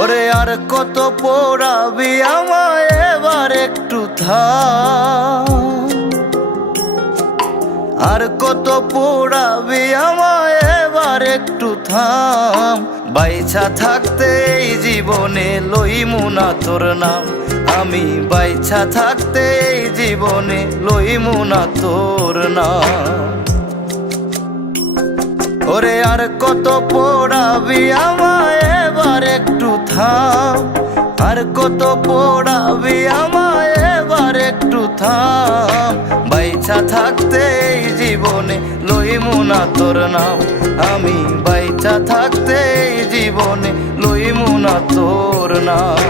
ওরে আর কত পোড়াবি আমায়, এবার একটু থাম। আর কত পোড়াবি আমায়, এবার একটু থাম। বাইচা থাকতে এই জীবনে লইমু না তোর নাম। আমি বাইচা থাকতে এই জীবনে লইমু না তোর নাম। ওরে আর কত পোড়াবি আমায়, এবার একটু থাম। আর কত পোড়াবি আমায়, এবার একটু থাম। বাইচা থাকতে এই জীবনে লইমু না তোর নাম। আমি বাইচা থাকতে এই জীবনে লইমু না তোর নাম।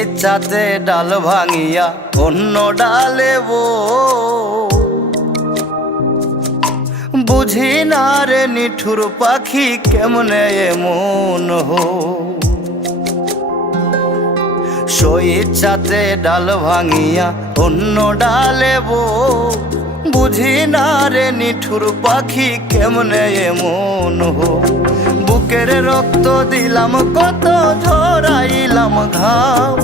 ইচ্ছাতে ডাল ভাঙিয়া অন্য ডালে বুঝি না রে নিঠুর পাখি কেমনে এমন হো। ইচ্ছাতে ডাল ভাঙিয়া অন্য ডালে বুঝি না রে নিঠুর পাখি কেমনে এমন হো। বুকের রক্ত দিলাম কত, ঝরাইলাম ঘাম।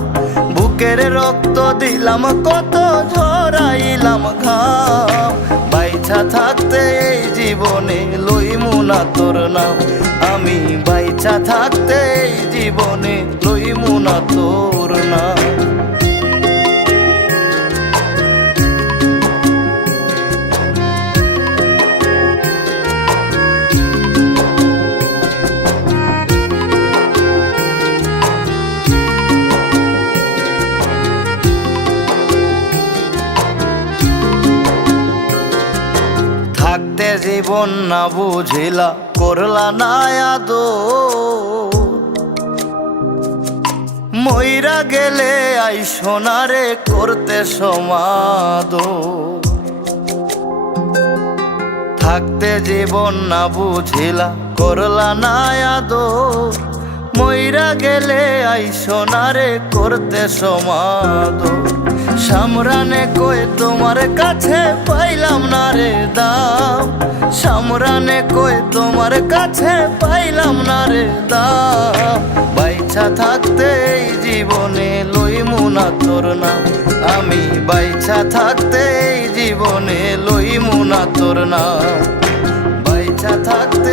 বুকের রক্ত দিলাম কত, ঝরাইলাম ঘাম। বাইচা থাকতে এই জীবনে লইমু না তোর নাম। আমি বাইচা থাকতে এই জীবনে লইমু না তোর নাম। থাকতে জীবন না বুঝিলা, করলা না আদর। মইরা গেলে আই সোনারে করতে সমাদর। থাকতে জীবন না বুঝিলা, করলা না আদর। মইরা গেলে আই সোনারে করতে সমাদর। সামরানে কই তোমার কাছে পাইলাম না রে দাম। সামরানে কই তোমার কাছে পাইলাম না রে দাম। বাইচা থাকতে এই জীবনে লইমু না তোর নাম। আমি বাইচা থাকতে এই জীবনে লইমু না তোর নাম। বাইচা থাকতে